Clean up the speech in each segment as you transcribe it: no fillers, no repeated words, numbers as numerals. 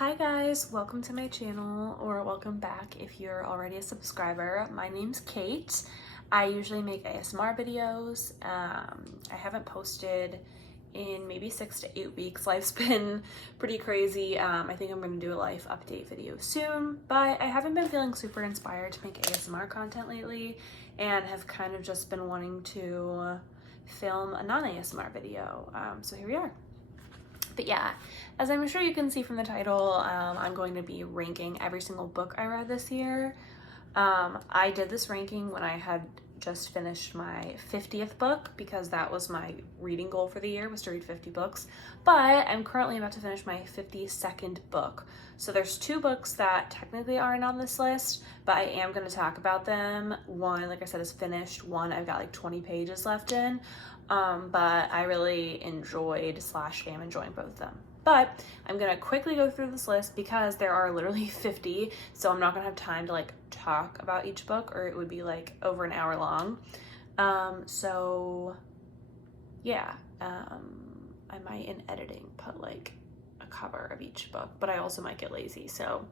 Hi guys, welcome to my channel, or welcome back if you're already a subscriber. My name's Kate. I usually make ASMR videos. I haven't posted in maybe 6 to 8 weeks. Life's been pretty crazy. I think I'm going to do a life update video soon, but I haven't been feeling super inspired to make ASMR content lately and have kind of just been wanting to film a non-ASMR video. So here we are. But yeah, as I'm sure you can see from the title, I'm going to be ranking every single book I read this year. I did this ranking when I had just finished my 50th book, because that was my reading goal for the year, was to read 50 books. But I'm currently about to finish my 52nd book. So there's 2 books that technically aren't on this list, but I am going to talk about them. One, like I said, is finished. One, I've got like 20 pages left in. But I really enjoyed / am enjoying both of them. But I'm gonna quickly go through this list because there are literally 50, so I'm not gonna have time to like talk about each book, or it would be like over an hour long. So yeah, I might in editing put like a cover of each book, but I also might get lazy, so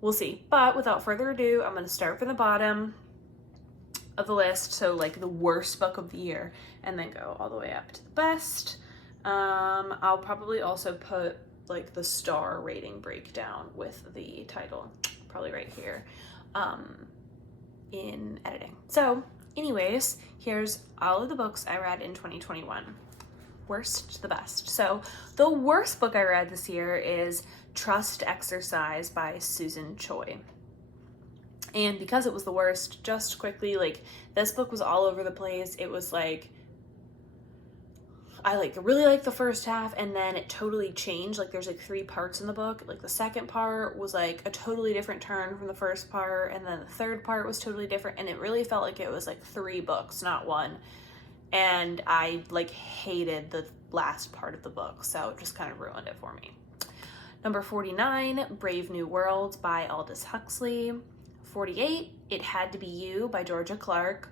we'll see. But without further ado, I'm gonna start from the bottom of the list, so like the worst book of the year, and then go all the way up to the best. I'll probably also put like the star rating breakdown with the title, probably right here, in editing. So anyways, here's all of the books I read in 2021, worst to the best. So the worst book I read this year is Trust Exercise by Susan Choi. And because it was the worst, just quickly, like, this book was all over the place. It was like, I like really liked the first half, and then it totally changed. Like, there's like 3 parts in the book. Like, the second part was like a totally different turn from the first part, and then the third part was totally different, and it really felt like it was like 3 books, not one. And I like hated the last part of the book, so it just kind of ruined it for me. Number 49, Brave New World by Aldous Huxley. 48, It Had to Be You by Georgia Clark.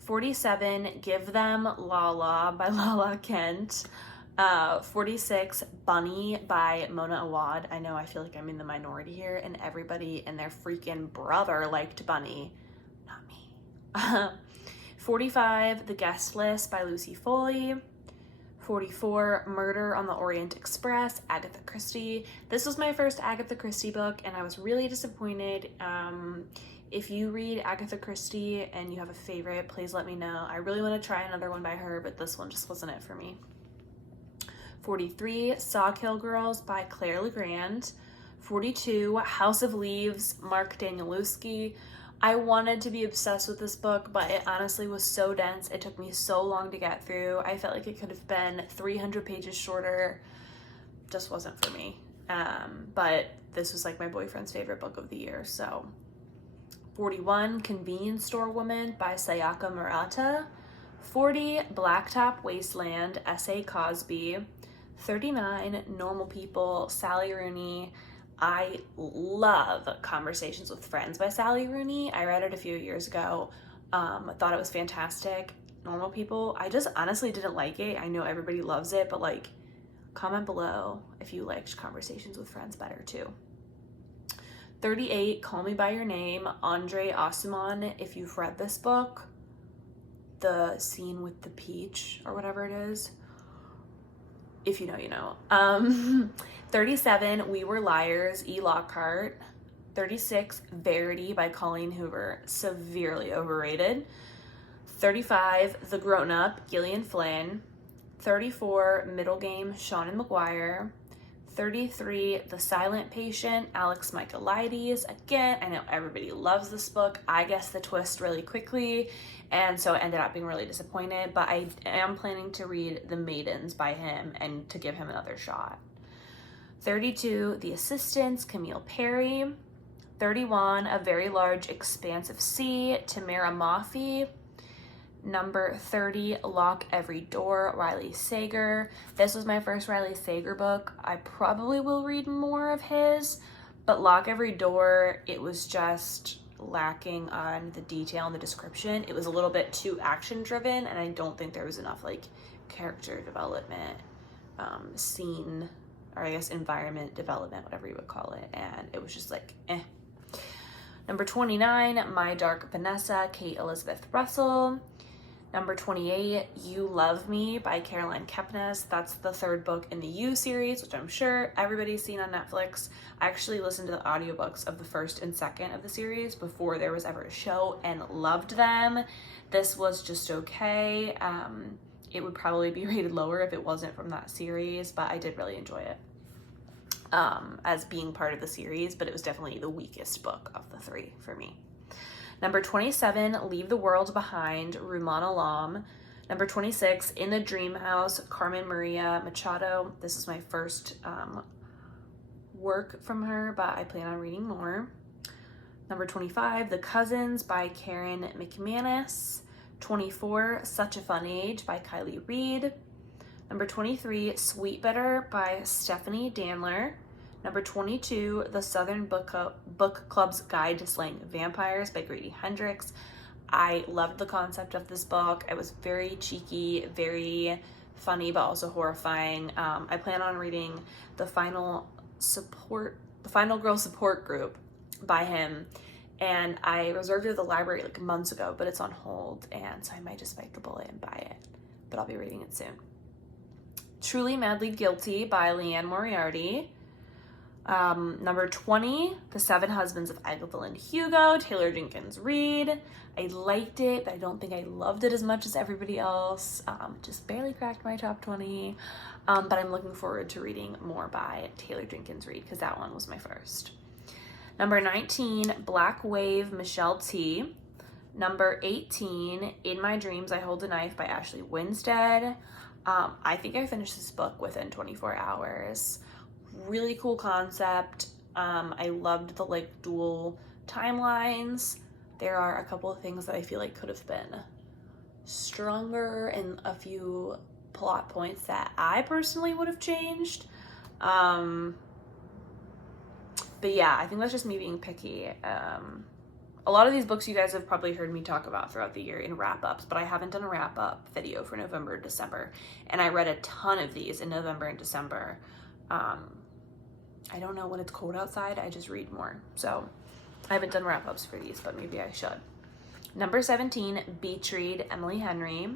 47, Give Them Lala by Lala Kent. 46, Bunny by Mona Awad. I know, I feel like I'm in the minority here, and everybody and their freaking brother liked Bunny. Not me. 45, The Guest List by Lucy Foley. 44, Murder on the Orient Express, Agatha Christie. This was my first Agatha Christie book, and I was really disappointed. If you read Agatha Christie and you have a favorite, please let me know. I really want to try another one by her, but this one just wasn't it for me. 43, Sawkill Girls by Claire Legrand. 42, House of Leaves, Mark Danielewski. I wanted to be obsessed with this book, but it honestly was so dense. It took me so long to get through. I felt like it could have been 300 pages shorter. Just wasn't for me. But this was like my boyfriend's favorite book of the year, so. 41, Convenience Store Woman by Sayaka Murata. 40, Blacktop Wasteland, S.A. Cosby. 39, Normal People, Sally Rooney. I love Conversations with Friends by Sally Rooney. I read it a few years ago. Thought it was fantastic. Normal People, I just honestly didn't like it. I know everybody loves it, but like, comment below if you liked Conversations with Friends better too. 38, Call Me By Your Name, Andre Asuman. If you've read this book, the scene with the peach or whatever it is, if you know, you know. 37, We Were Liars, E. Lockhart. 36, Verity by Colleen Hoover, severely overrated. 35, The Grown Up, Gillian Flynn. 34, Middle Game, Seanan McGuire. 33, The Silent Patient, Alex Michaelides. Again, I know everybody loves this book. I guessed the twist really quickly, and so I ended up being really disappointed, but I am planning to read The Maidens by him and to give him another shot. 32, The Assistants, Camille Perry. 31, A Very Large Expanse of Sea, Tamara Mafi. Number 30, Lock Every Door, Riley Sager. This was my first Riley Sager book. I probably will read more of his, but Lock Every Door, it was just lacking on the detail and the description. It was a little bit too action driven, and I don't think there was enough like character development, scene or I guess environment development, whatever you would call it, and it was just like, eh. Number 29, My Dark Vanessa, Kate Elizabeth Russell. Number 28, You Love Me by Caroline Kepnes. That's the third book in the You series, which I'm sure everybody's seen on Netflix. I actually listened to the audiobooks of the first and second of the series before there was ever a show and loved them. This was just okay. It would probably be rated lower if it wasn't from that series, but I did really enjoy it as being part of the series, but it was definitely the weakest book of the three for me. Number 27, Leave the World Behind, Rumaan Alam. Number 26, In a Dream House, Carmen Maria Machado. This is my first work from her, but I plan on reading more. Number 25, The Cousins by Karen McManus. 24, Such a Fun Age by Kylie Reed. Number 23, Sweet Bitter by Stephanie Danler. Number 22, The Southern Book Club's Guide to Slaying Vampires by Grady Hendrix. I loved the concept of this book. It was very cheeky, very funny, but also horrifying. I plan on reading the Final Girl Support Group by him, and I reserved it at the library like months ago, but it's on hold, and so I might just bite the bullet and buy it, but I'll be reading it soon. Truly Madly Guilty by Leanne Moriarty. Number 20, The Seven Husbands of Evelyn Hugo, Taylor Jenkins Reid. I liked it, but I don't think I loved it as much as everybody else. Just barely cracked my top 20. But I'm looking forward to reading more by Taylor Jenkins Reid because that one was my first. Number 19, Black Wave, Michelle T. Number 18, In My Dreams I Hold a Knife by Ashley Winstead. I think I finished this book within 24 hours. Really cool concept. I loved the like dual timelines. There are a couple of things that I feel like could have been stronger and a few plot points that I personally would have changed. But yeah, I think that's just me being picky. A lot of these books you guys have probably heard me talk about throughout the year in wrap-ups, but I haven't done a wrap-up video for November and December. And I read a ton of these in November and December. I don't know when it's cold outside, I just read more. So I haven't done wrap-ups for these, but maybe I should. Number 17, Beach Read, Emily Henry.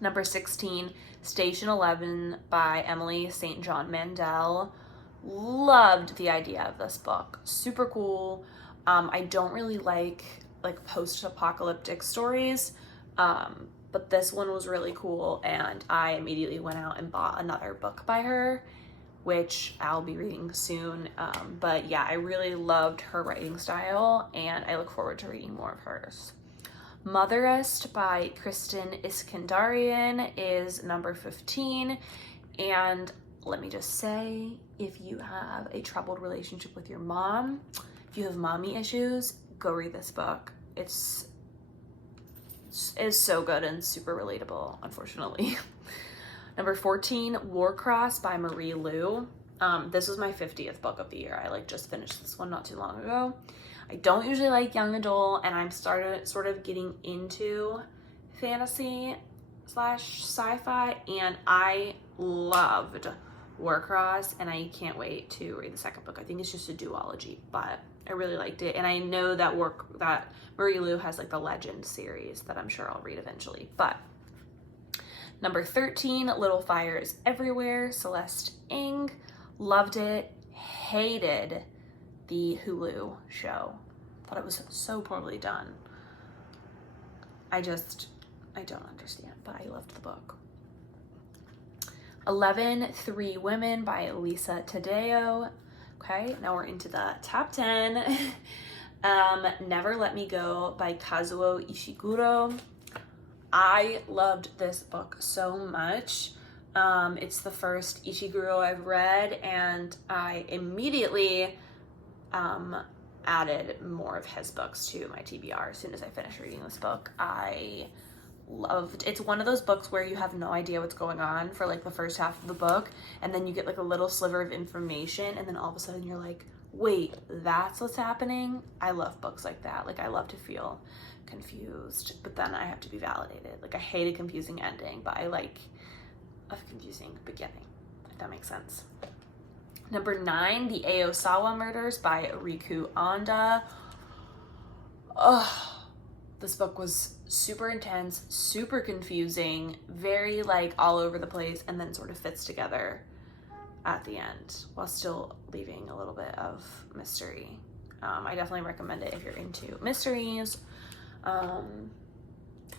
Number 16, Station 11 by Emily St. John Mandel. Loved the idea of this book. Super cool. I don't really like post-apocalyptic stories, but this one was really cool, and I immediately went out and bought another book by her, which I'll be reading soon. But yeah, I really loved her writing style, and I look forward to reading more of hers. Motherist by Kristen Iskandarian is number 15, and let me just say, if you have a troubled relationship with your mom, if you have mommy issues, go read this book. It's so good and super relatable, unfortunately. Number 14, Warcross by Marie Lu. This was my 50th book of the year. I just finished this one not too long ago. I don't usually like young adult, and I'm started sort of getting into fantasy / sci-fi, and I loved Warcross, and I can't wait to read the second book. I think it's just a duology, but I really liked it, and I know that Marie Lu has the Legend series that I'm sure I'll read eventually. But number 13, Little Fires Everywhere, Celeste Ng. Loved it. Hated the Hulu show. Thought it was so poorly done. I don't understand, but I loved the book. 11, Three Women by Lisa Taddeo. Okay, now we're into the top 10. Never Let Me Go by Kazuo Ishiguro. I loved this book so much. It's the first Ishiguro I've read, and I immediately added more of his books to my TBR as soon as I finished reading this book. It's one of those books where you have no idea what's going on for the first half of the book, and then you get a little sliver of information, and then all of a sudden you're like, wait, that's what's happening? I love books like that. I love to feel confused, but then I have to be validated. I hate a confusing ending, but I like a confusing beginning, if that makes sense. Number 9, The Aosawa Murders by Riku Anda. Oh, this book was super intense, super confusing, very like all over the place, and then sort of fits together at the end while still leaving a little bit of mystery. I definitely recommend it if you're into mysteries,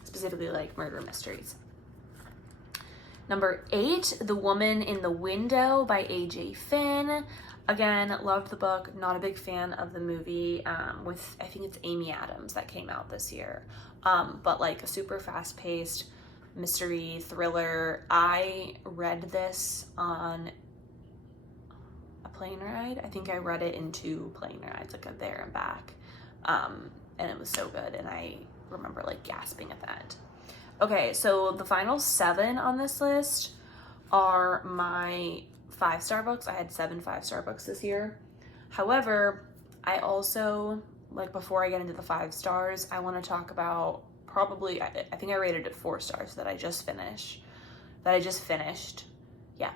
specifically like murder mysteries. Number 8, The Woman in the Window by A.J. Finn. Again, loved the book, not a big fan of the movie with, I think it's Amy Adams that came out this year. But like a super fast-paced mystery thriller. I read this on a plane ride. I think I read it in 2 plane rides, like a there and back. And it was so good, and I remember like gasping at that. Okay, so the final 7 on this list are my 5-star books. I had 7 5-star books this year. However, I also, like before I get into the 5 stars, I want to talk about probably, I think I rated it 4 stars that I just finished. Yeah.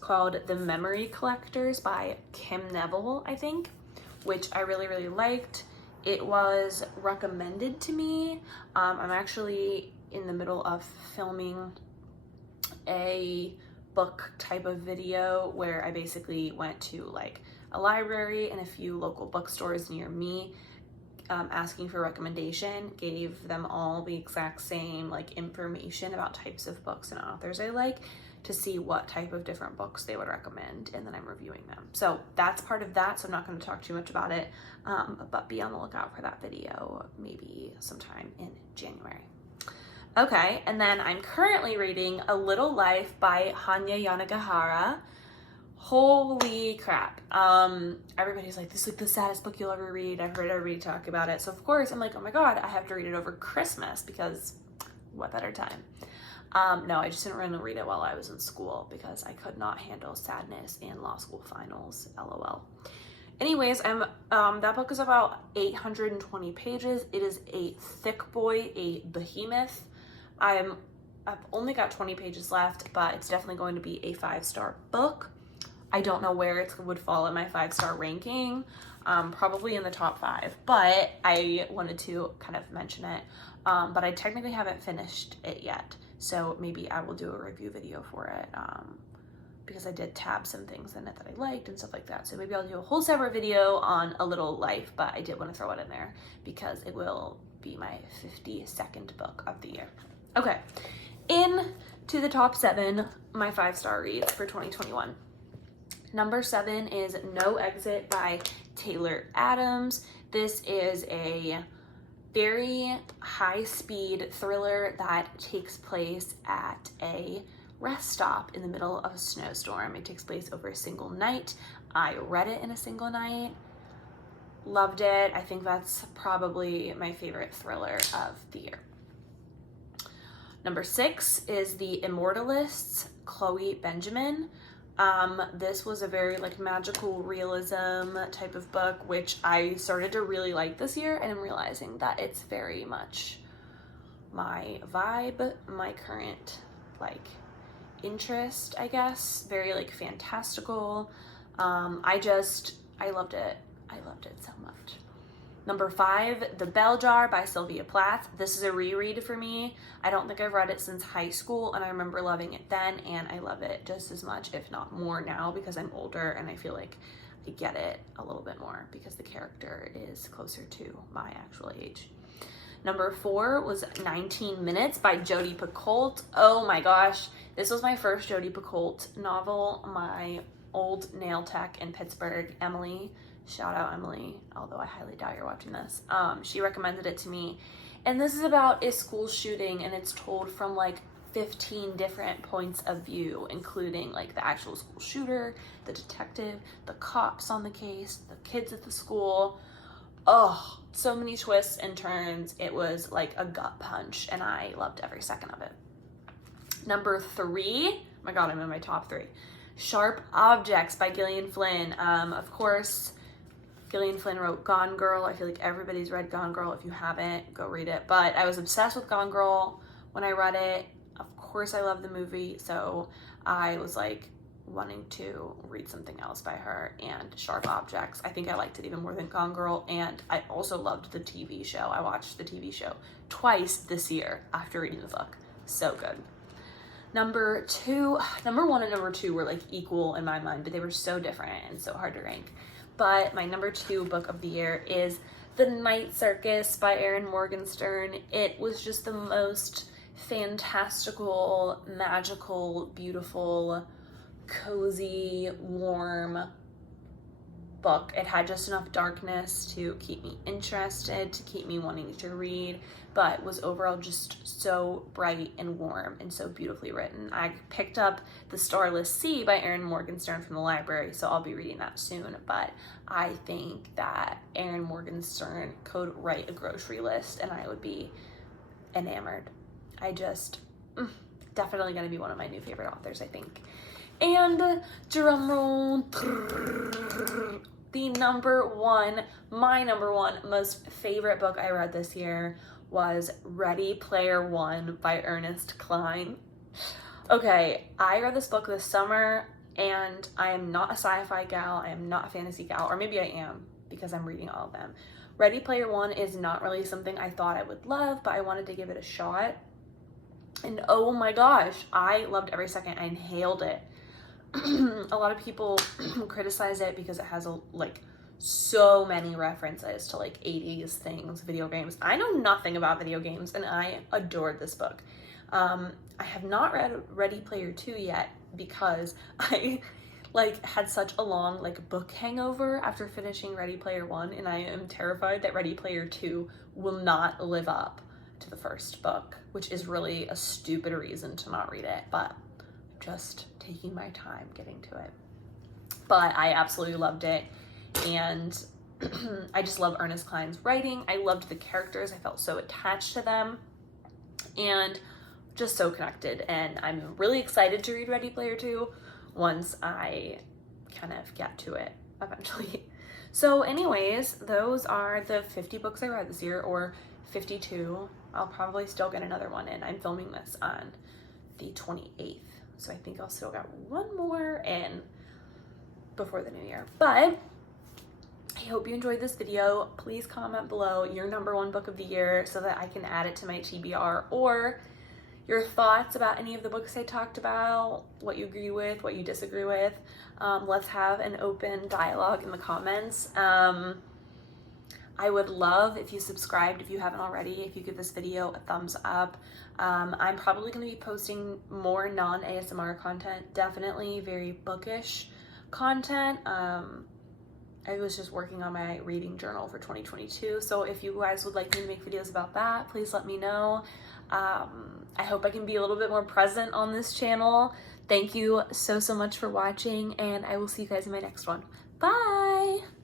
Called The Memory Collectors by Kim Neville, I think, which I really, really liked. It was recommended to me. I'm actually in the middle of filming a book type of video where I basically went to like a library and a few local bookstores near me, asking for recommendation, gave them all the exact same like information about types of books and authors I like to see what type of different books they would recommend, and then I'm reviewing them. So that's part of that, so I'm not going to talk too much about it, but be on the lookout for that video maybe sometime in January. Okay, and then I'm currently reading A Little Life by HANYA Yanagihara. Holy crap. Everybody's like, this is like the saddest book you'll ever read. I've heard everybody talk about it. So of course I'm like, oh my God, I have to read it over Christmas because what better time? No, I just didn't really read it while I was in school because I could not handle sadness in law school finals, LOL. Anyways, that book is about 820 pages. It is a thick boy, a behemoth. I've only got 20 pages left, but it's definitely going to be a 5-star book. I don't know where it would fall in my 5-star ranking, probably in the top 5, but I wanted to kind of mention it. But I technically haven't finished it yet, so maybe I will do a review video for it, because I did tab some things in it that I liked and stuff like that. So maybe I'll do a whole separate video on A Little Life, but I did want to throw it in there because it will be my 52nd book of the year. Okay, in to the top 7, my 5-star reads for 2021. Number 7 is No Exit by Taylor Adams. This is a very high-speed thriller that takes place at a rest stop in the middle of a snowstorm. It takes place over a single night. I read it in a single night. Loved it. I think that's probably my favorite thriller of the year. Number 6 is The Immortalists, Chloe Benjamin. This was a very like magical realism type of book, which I started to really like this year, and I'm realizing that it's very much my vibe, my current like interest, I guess. Very like fantastical. I loved it. I loved it so much. Number 5, The Bell Jar by Sylvia Plath. This is a reread for me. I don't think I've read it since high school, and I remember loving it then, and I love it just as much, if not more now, because I'm older and I feel like I get it a little bit more because the character is closer to my actual age. Number 4 was 19 Minutes by Jodi Picoult. Oh my gosh, this was my first Jodi Picoult novel. My old nail tech in Pittsburgh, Emily, shout out Emily, although I highly doubt you're watching this. She recommended it to me. And this is about a school shooting, and it's told from like 15 different points of view, including like the actual school shooter, the detective, the cops on the case, the kids at the school. Oh, so many twists and turns. It was like a gut punch, and I loved every second of it. Number 3, oh my God, I'm in my top 3. Sharp Objects by Gillian Flynn. Of course, Gillian Flynn wrote Gone Girl. I feel like everybody's read Gone Girl. If you haven't, go read it. But I was obsessed with Gone Girl when I read it. Of course, I love the movie, so I was like wanting to read something else by her. And Sharp Objects, I think I liked it even more than Gone Girl, and I also loved the TV show. I watched the TV show twice this year after reading the book. So good. Number one and number two were like equal in my mind, but they were so different and so hard to rank. But my number two book of the year is The Night Circus by Erin Morgenstern. It was just the most fantastical, magical, beautiful, cozy, warm book. It had just enough darkness to keep me interested, to keep me wanting to read, but was overall just so bright and warm and so beautifully written. I picked up The Starless Sea by Erin Morgenstern from the library, so I'll be reading that soon, but I think that Erin Morgenstern could write a grocery list and I would be enamored. Definitely gonna be one of my new favorite authors, I think. And drumroll, my number one most favorite book I read this year was Ready Player One by Ernest Cline. Okay, I read this book this summer, and I am not a sci-fi gal, I am not a fantasy gal, or maybe I am because I'm reading all of them. Ready Player One is not really something I thought I would love, but I wanted to give it a shot. And oh my gosh, I loved every second. I inhaled it. A lot of people criticize it because it has so many references to like 80s things, video games. I know nothing about video games and I adored this book. I have not read Ready Player 2 yet because I had such a long book hangover after finishing Ready Player 1, and I am terrified that Ready Player 2 will not live up to the first book, which is really a stupid reason to not read it, but just taking my time getting to it. But I absolutely loved it, and I just love Ernest Cline's writing. I loved the characters. I felt so attached to them and just so connected, and I'm really excited to read Ready Player 2 once I kind of get to it eventually. So anyways, those are the 50 books I read this year, or 52. I'll probably still get another one in. I'm filming this on the 28th, so I think I'll still got one more in before the new year. But I hope you enjoyed this video. Please comment below your number one book of the year so that I can add it to my TBR, or your thoughts about any of the books I talked about, what you agree with, what you disagree with. Let's have an open dialogue in the comments. I would love if you subscribed, if you haven't already, if you give this video a thumbs up. I'm probably going to be posting more non-ASMR content, definitely very bookish content. I was just working on my reading journal for 2022, so if you guys would like me to make videos about that, please let me know. I hope I can be a little bit more present on this channel. Thank you so much for watching, and I will see you guys in my next one. Bye!